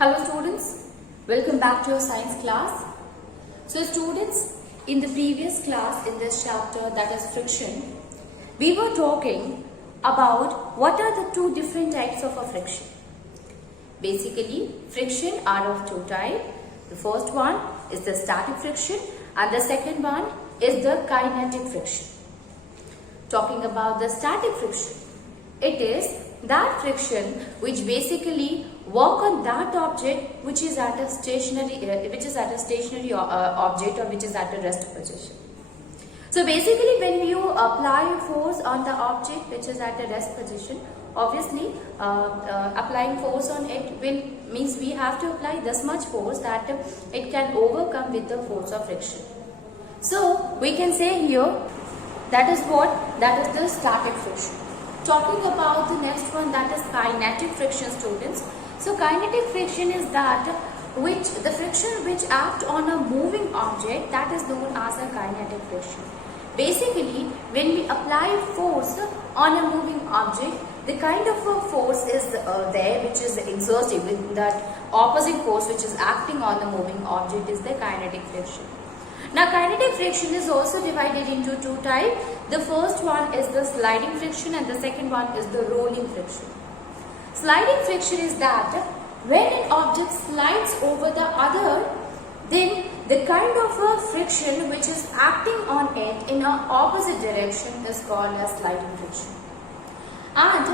Hello students, welcome back to your science class. So students, in the previous class in this chapter, that is friction, we were talking about what are the two different types of a friction. Basically, friction are of two types. The first one is the static friction and the second one is the kinetic friction. Talking about the static friction, it is that friction which basically work on that object which is at a stationary object or which is at a rest position. So basically, when you apply force on the object which is at a rest position, obviously applying force on it will means we have to apply this much force that it can overcome with the force of friction. So we can say here that is the static friction. Talking about the next one, that is kinetic friction, students. So kinetic friction is that the friction which act on a moving object, that is known as a kinetic friction. Basically, when we apply force on a moving object, the kind of a force is there which is exerted with that opposite force which is acting on the moving object is the kinetic friction. Now kinetic friction is also divided into two types. The first one is the sliding friction and the second one is the rolling friction. Sliding friction is that when an object slides over the other, then the kind of a friction which is acting on it in an opposite direction is called as sliding friction. And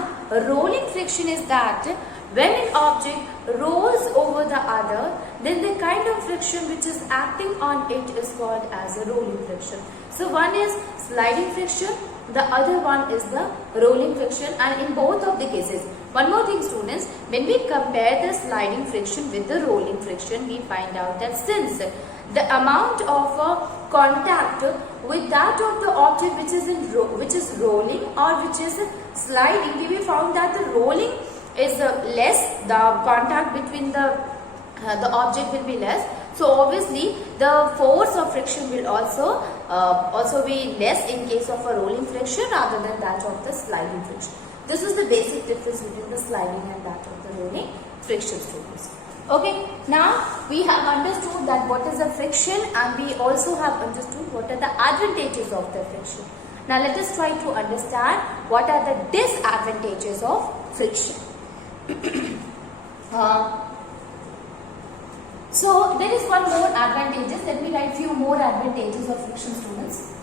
rolling friction is that when an object rolls over the other, then the kind of friction which is acting on it is called as a rolling friction. So one is sliding friction, the other one is the rolling friction, and in both of the cases, one more thing students, when we compare the sliding friction with the rolling friction, we find out that since the amount of contact with that of the object which is rolling or which is sliding, we found that the rolling is less, the contact between the object will be less. So obviously the force of friction will also be less in case of a rolling friction rather than that of the sliding friction. This is the basic difference between the sliding and that of the rolling friction, students. Okay, now we have understood that what is a friction and we also have understood what are the advantages of the friction. Now let us try to understand what are the disadvantages of friction. So there is one more advantages. Let me write few more advantages of friction, students.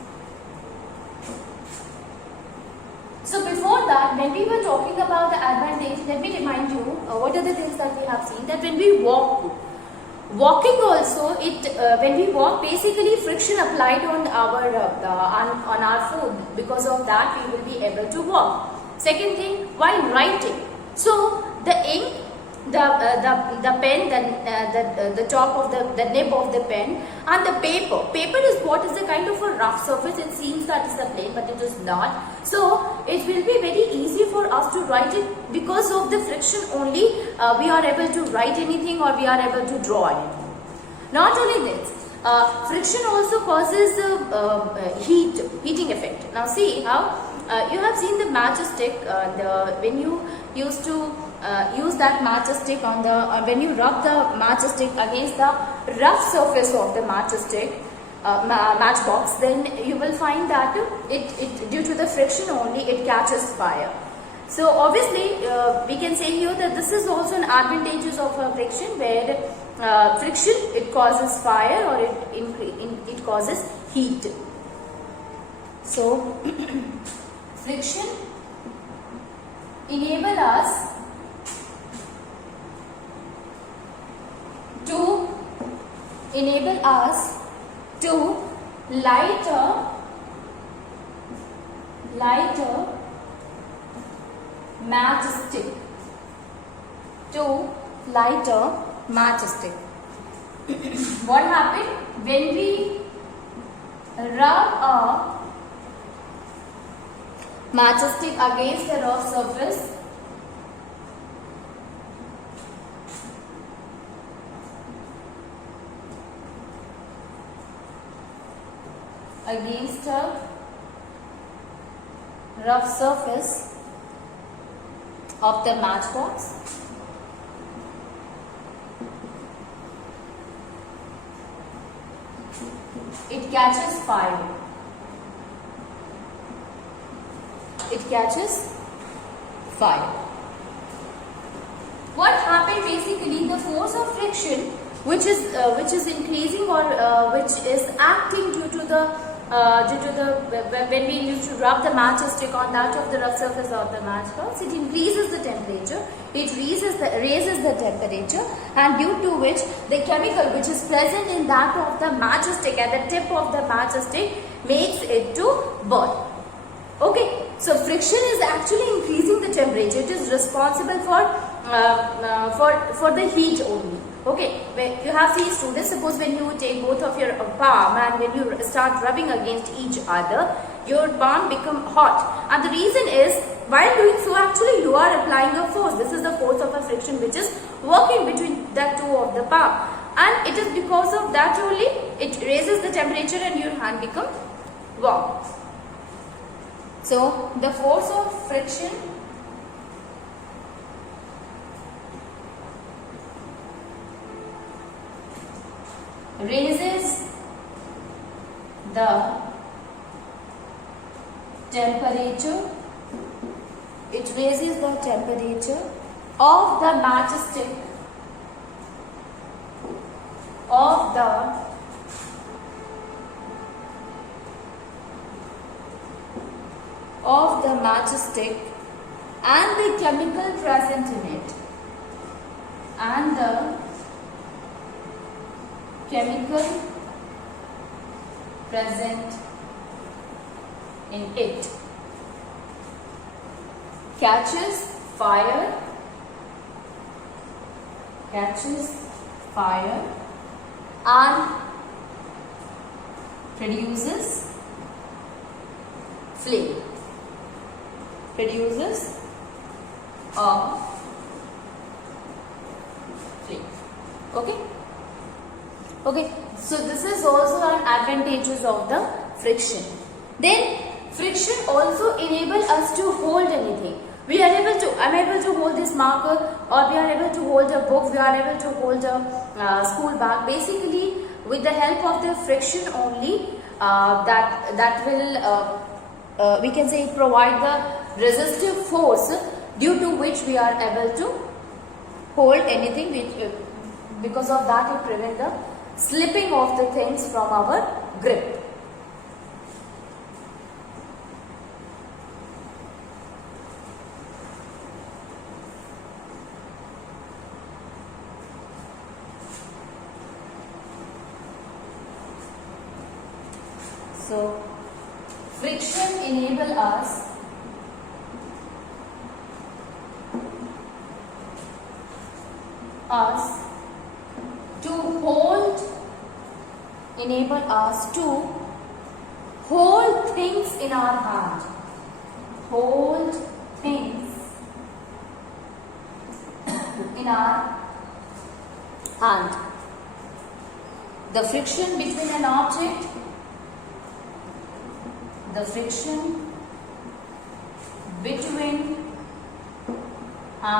So before that, when we were talking about the advantage, let me remind you what are the things that we have seen. That when we walking also, when we walk, basically friction applied on our foot. Because of that, we will be able to walk. Second thing, while writing, so the ink, the pen, the top of the nib of the pen, and the paper. Paper is what is a kind of a rough surface. It seems that it's a plane, but it is not. So it will be very easy for us to write it because of the friction only. We are able to write anything or we are able to draw anything. Not only this, friction also causes heating effect. Now see how you have seen the matchstick. When you used to use that matchstick on the when you rub the matchstick against the rough surface of the matchbox, then you will find that it due to the friction only it catches fire. So obviously we can say here that this is also an advantages of friction, where friction it causes fire or it causes heat. So friction enable us to lighter matchstick. What happened when we rub a matchstick against the rough surface? Against a rough surface of the matchbox, it catches fire. It catches fire. What happened basically, the force of friction which is increasing or which is acting due to the when we used to rub the matchstick on that of the rough surface of the matchbox, it increases the temperature, it raises the temperature, and due to which the chemical which is present in that of the matchstick at the tip of the matchstick makes it to burn. Okay, so friction is actually increasing the temperature. It is responsible for the heat only. Okay, you have seen students, suppose when you take both of your palm and when you start rubbing against each other, your palm become hot, and the reason is, while doing so actually you are applying a force. This is the force of a friction which is working between the two of the palm, and it is because of that only it raises the temperature and your hand become warm. So the force of friction raises the temperature. It raises the temperature of the matchstick and the chemical present in it, catches fire and produces flame. Okay, so this is also an advantages of the friction. Then friction also enables us to hold anything. I'm able to hold this marker, or we are able to hold a book, we are able to hold a school bag. Basically, with the help of the friction only, that will we can say provide the resistive force due to which we are able to hold anything, which because of that it prevents the slipping of the things from our grip. So friction enables us to hold things in our hand. Hold things in our hand. The friction between an object,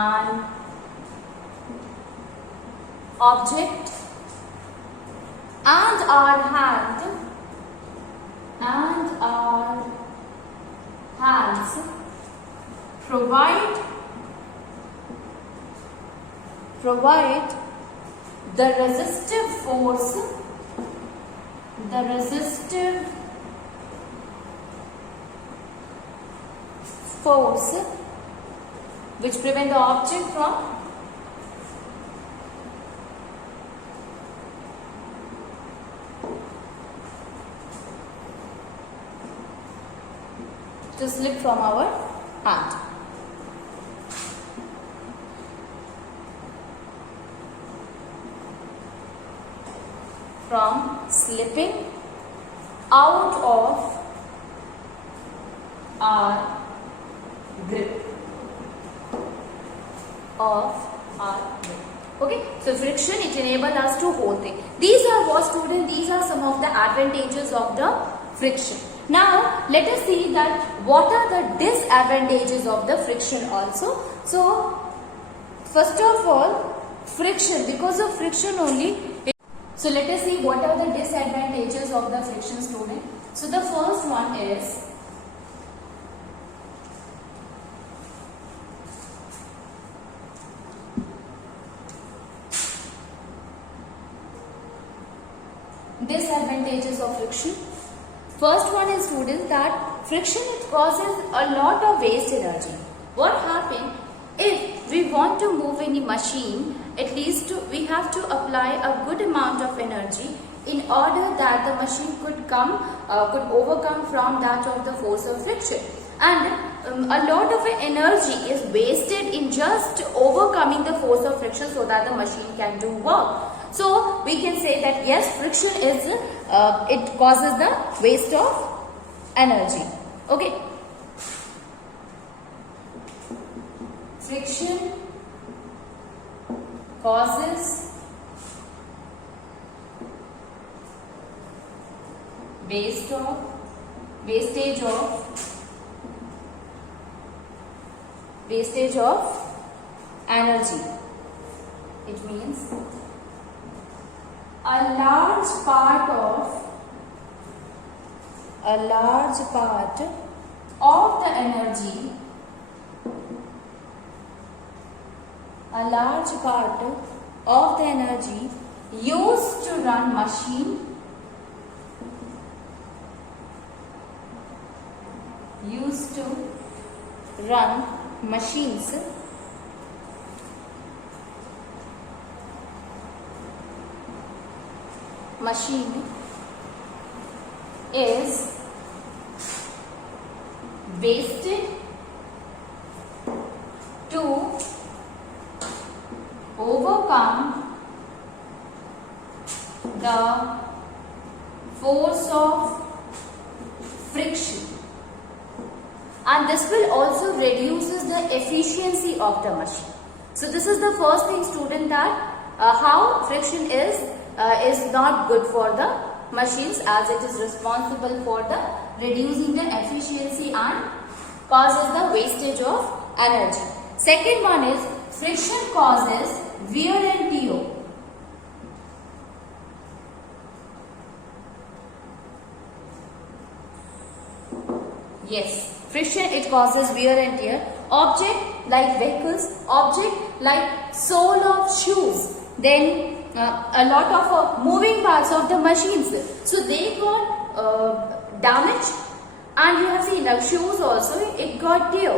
an object and our hands provide the resistive force which prevent the object from to slip from our hand. From slipping out of our grip. Okay, so friction, it enables us to hold things. These are some of the advantages of the friction. Now let us see that what are the disadvantages of the friction also. So first of all, friction, because of friction only So let us see what are the disadvantages of the friction, student. So the first one is disadvantages of friction. First one is, students, that friction, it causes a lot of waste energy. What happens if we want to move any machine? At least we have to apply a good amount of energy in order that the machine could overcome from that of the force of friction. And a lot of energy is wasted in just overcoming the force of friction so that the machine can do work. So we can say that yes, friction is it causes the waste of energy. Okay. Friction causes wastage of energy. It means a large part of the energy, used to run machines machine is wasted to overcome the force of friction, and this will also reduces the efficiency of the machine. So this is the first thing, student, that how friction is not good for the machines, as it is responsible for the reducing the efficiency and causes the wastage of energy. Second one is friction causes wear and tear. Yes, friction, it causes wear and tear. Object like vehicles, object like sole of shoes, then a lot of moving parts of the machines, so they got damaged. And you have seen like shoes also, it got tear.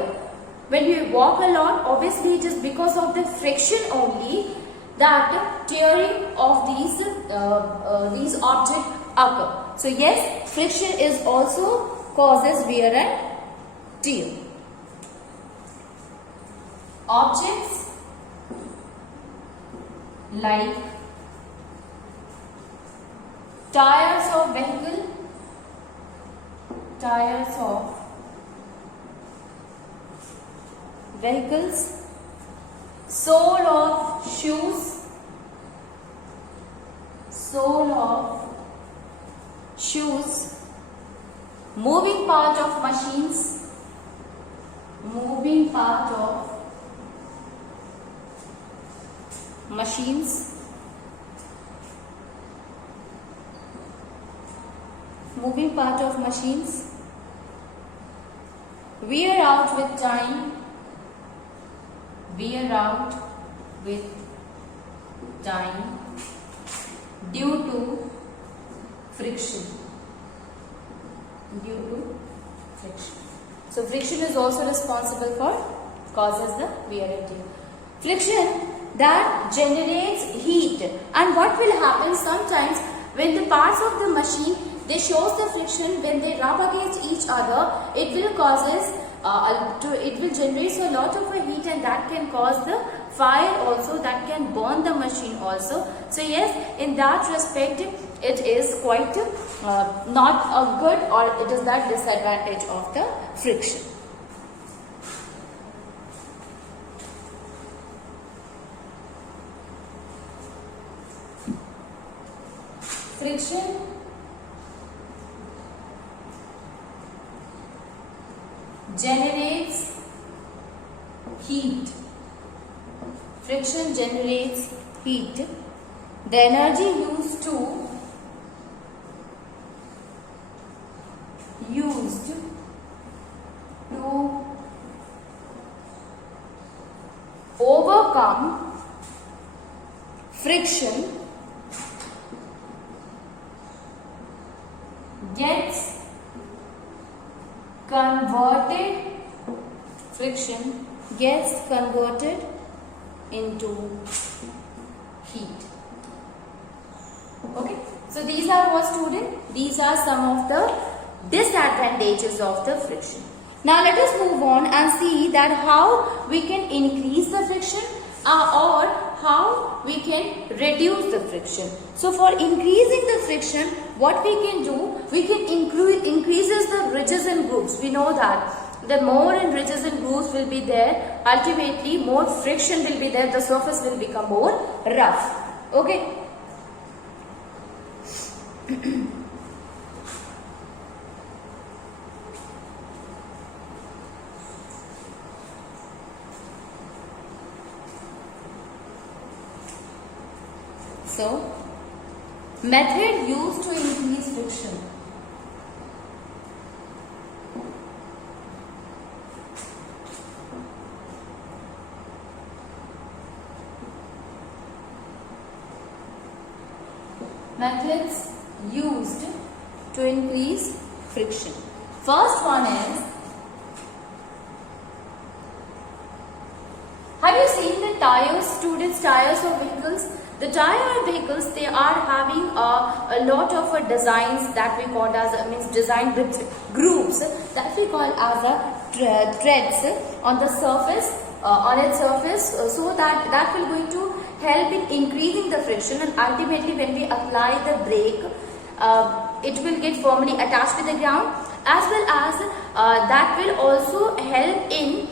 When we walk a lot, obviously it is because of the friction only that tearing of these objects occur. So yes, friction is also causes wear and tear. Objects like tires of vehicle, vehicles, sole of shoes, moving part of machines, moving part of machines, wear out with time, due to friction. So friction is also responsible for causes the wear and tear. Friction that generates heat, and what will happen sometimes when the parts of the machine, they shows the friction, when they rub against each other, it will causes it will generate a lot of heat, and that can cause the fire also, that can burn the machine also. So yes, in that respect it is quite not a good, or it is that disadvantage of the friction. Friction generates heat. Friction generates heat. The energy used used to overcome friction gets converted into heat. Okay, so these are what, student? These are some of the disadvantages of the friction. Now let us move on and see that how we can increase the friction or how we can reduce the friction. So for increasing the friction, what we can do, we can increases the ridges and grooves. We know that the more and ridges and grooves will be there, ultimately more friction will be there, the surface will become more rough. Okay. So, method used to increase friction. Methods used to increase friction. First one is, have you seen the tires, students, tires of vehicles? The tire vehicles, they are having a lot of designs that we call as design grooves that we call as threads on the surface, on its surface, so that will going to help in increasing the friction, and ultimately when we apply the brake, it will get firmly attached with the ground, as well as that will also help in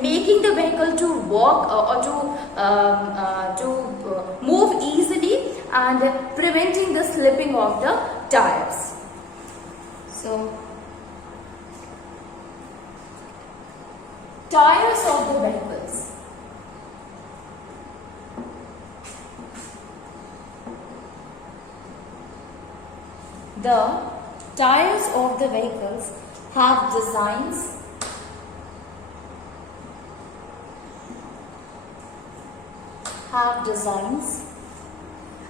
making the vehicle to walk or to move easily and preventing the slipping of the tires. So, tires of the vehicles. The tires of the vehicles have designs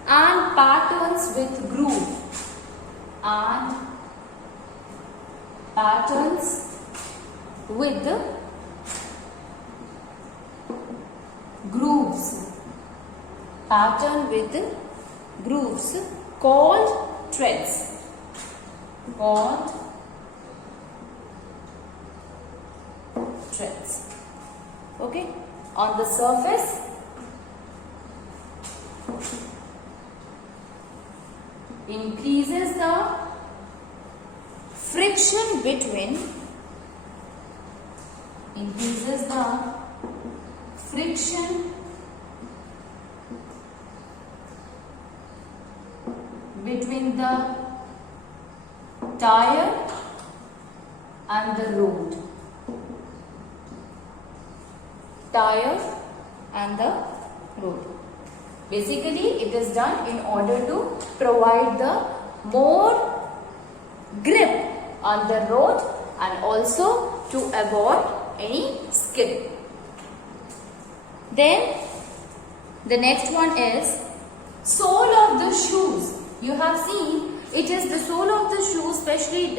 and patterns with grooves called threads. Okay, on the surface. Increases the friction between the tire and the road. Basically, it is done in order to provide the more grip on the road and also to avoid any skid. Then the next one is sole of the shoes. You have seen it is the sole of the shoe, especially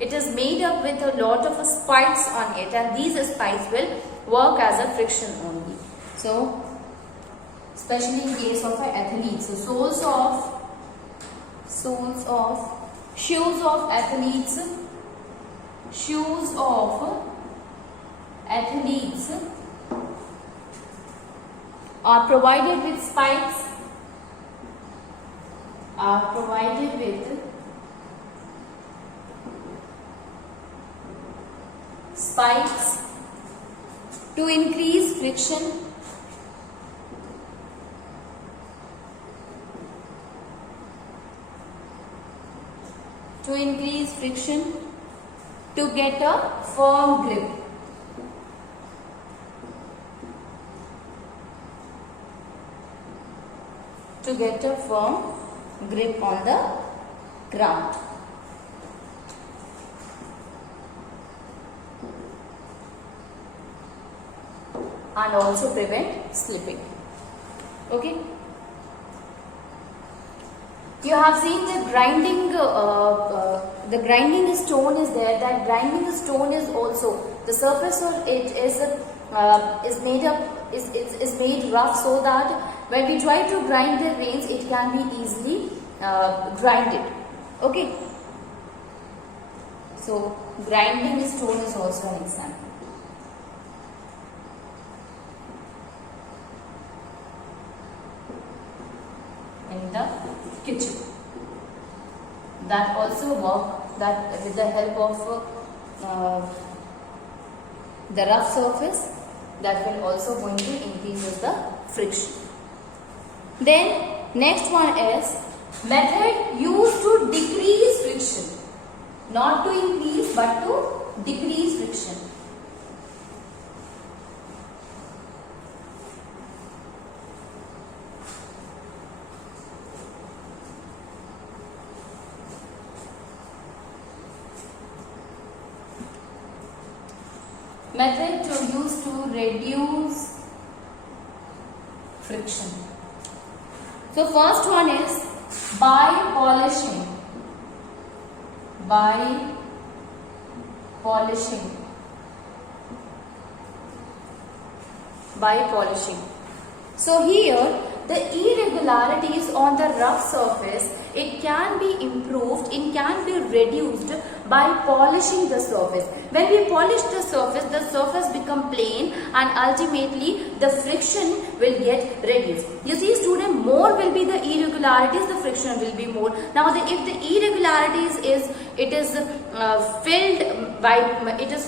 it is made up with a lot of spikes on it, and these spikes will work as a friction only. So, especially in case of an athlete. So, soles of shoes of athletes are provided with spikes. To increase friction. To get a firm grip. to get a firm grip on the ground. And also prevent slipping. Okay. You have seen the grinding stone is there. That grinding stone is also the surface of it is made rough, so that when we try to grind the grains, it can be easily grinded. Okay. So grinding stone is also an example. In the kitchen, that also work that with the help of the rough surface, that will also going to increase the friction. Then next one is method used to decrease friction, not to increase but to decrease friction. Method to use to reduce friction. So first one is by polishing. By polishing. By polishing. So here the irregularities on the rough surface, it can be improved, it can be reduced by polishing the surface. When we polish the surface become plain, and ultimately the friction will get reduced. You see student, more will be the irregularities, the friction will be more. Now if the irregularities is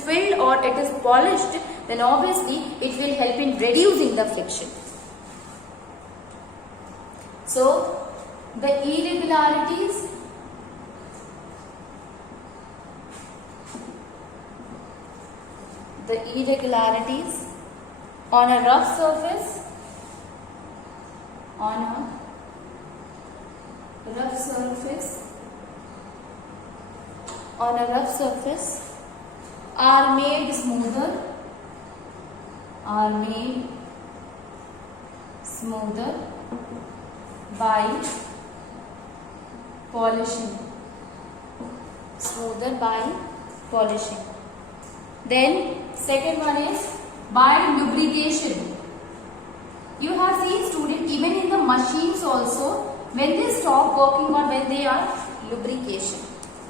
filled or it is polished, then obviously it will help in reducing the friction. So the irregularities on a rough surface, are made smoother by polishing. Then second one is by lubrication. You have seen student, even in the machines also, when they stop working or when they are lubrication.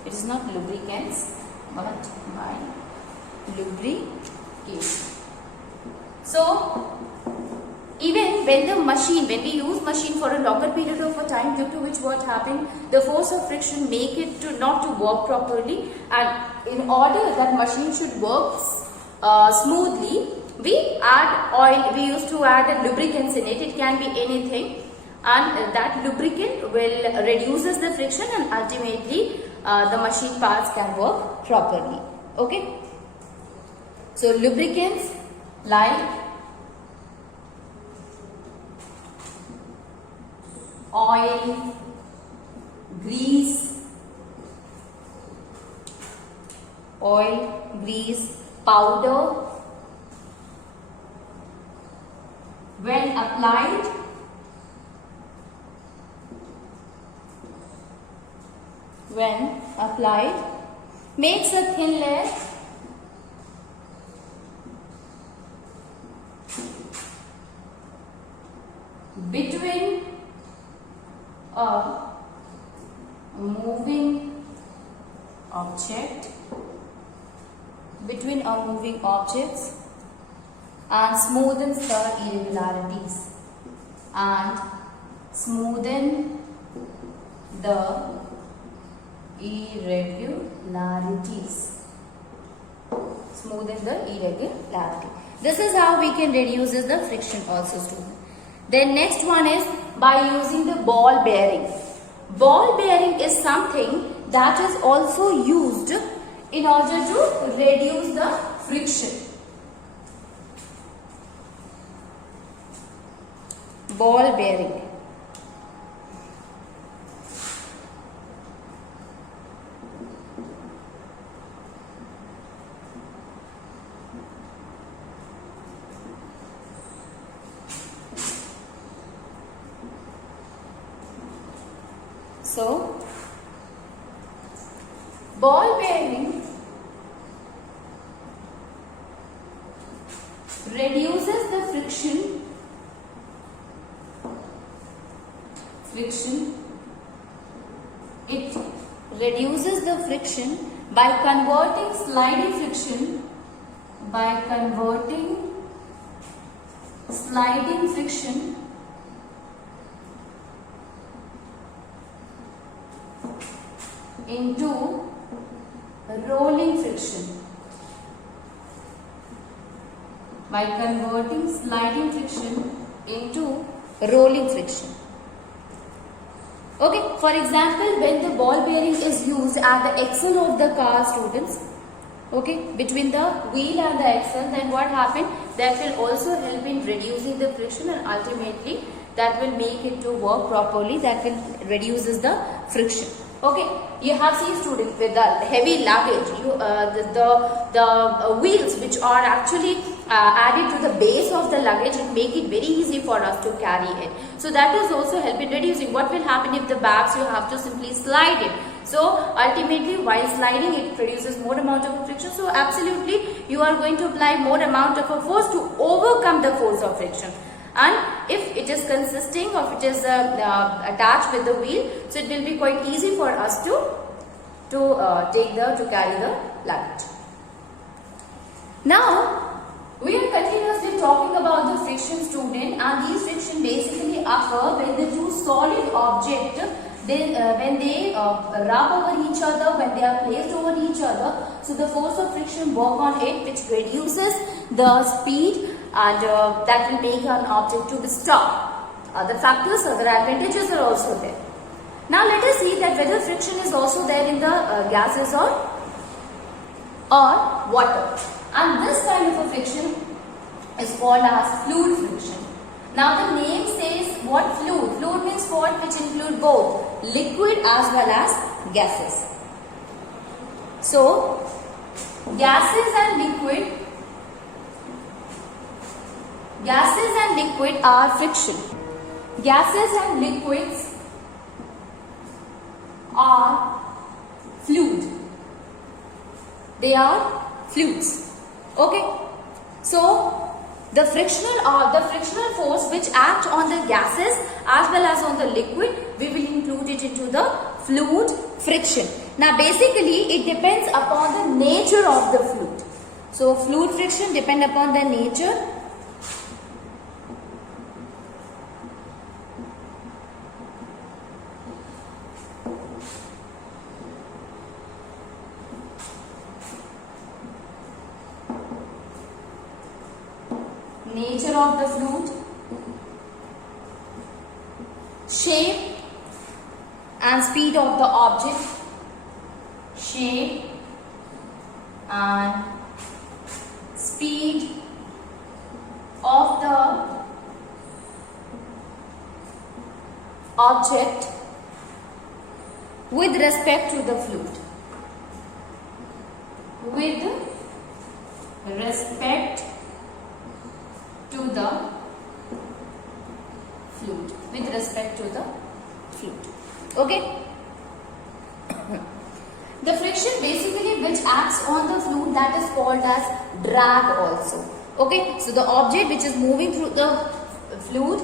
It is not lubricants but by lubrication. So even when we use machine for a longer period of a time, due to which what happened, the force of friction make it to not to work properly, and in order that machine should work smoothly, we add oil, we used to add lubricants in it. It can be anything, and that lubricant will reduces the friction, and ultimately the machine parts can work properly. Okay. So lubricants like oil, grease, powder, when applied, makes a thin layer between a moving objects and smoothens the irregularities This is how we can reduce the friction also, student. Then next one is by using the ball bearing. Ball bearing is something that is also used in order to reduce the friction. Ball bearing. So ball bearing reduces the friction it reduces the friction by converting sliding friction into rolling friction. By converting sliding friction into rolling friction. Okay, for example, when the ball bearing is used at the axle of the car, students, okay, between the wheel and the axle, then what happened? That will also help in reducing the friction, and ultimately that will make it to work properly. That will reduces the friction. Okay, you have seen, students, with the heavy luggage, the wheels which are actually added to the base of the luggage, it make it very easy for us to carry it. So that is also help in reducing. What will happen if the bags, you have to simply slide it. So ultimately, while sliding, it produces more amount of friction. So absolutely, you are going to apply more amount of a force to overcome the force of friction. And if it is consisting of, it is attached with the wheel, so it will be quite easy for us to carry the luggage. Now we are continuously talking about the friction, student, and these friction basically occur when the two solid objects, when they rub over each other, when they are placed over each other. So the force of friction work on it, which reduces the speed, and that will make an object to be stopped. Other factors, other advantages are also there. Now let us see that whether friction is also there in the gases or water. And this kind of a friction is called as fluid friction. Now the name says what? Fluid. Fluid means what? Which include both liquid as well as gases. So gases and liquid are friction. Gases and liquids are fluid. They are fluids. Okay. So the frictional force which act on the gases as well as on the liquid, we will include it into the fluid friction. Now basically it depends upon the nature of the fluid. So fluid friction depend upon the nature of the fluid, shape and speed of the object, shape and speed of the object with respect to the fluid. With respect to the fluid. With respect to the fluid. Okay. The friction basically which acts on the fluid, that is called as drag also. Okay. So the object which is moving through the fluid,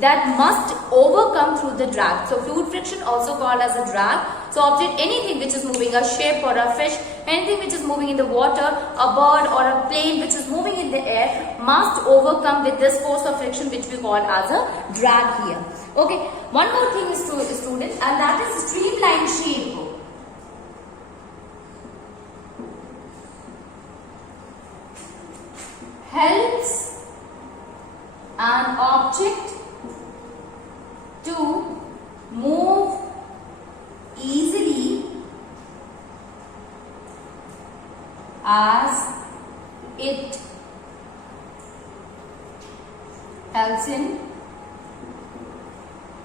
that must overcome through the drag. So fluid friction also called as a drag. So object, anything which is moving, a ship or a fish, anything which is moving in the water, a bird or a plane which is moving in the air, must overcome with this force of friction which we call as a drag here. Okay. One more thing is students, and that is streamline shape. Helps an object to move easily as it helps in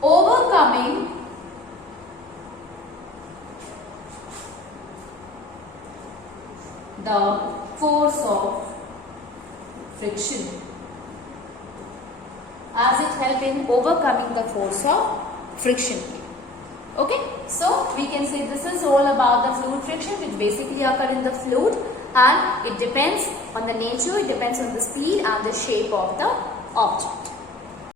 overcoming the force of friction, as it helps in overcoming the force of friction. Okay, so we can say this is all about the fluid friction, which basically occur in the fluid, and it depends on the nature, it depends on the speed and the shape of the object.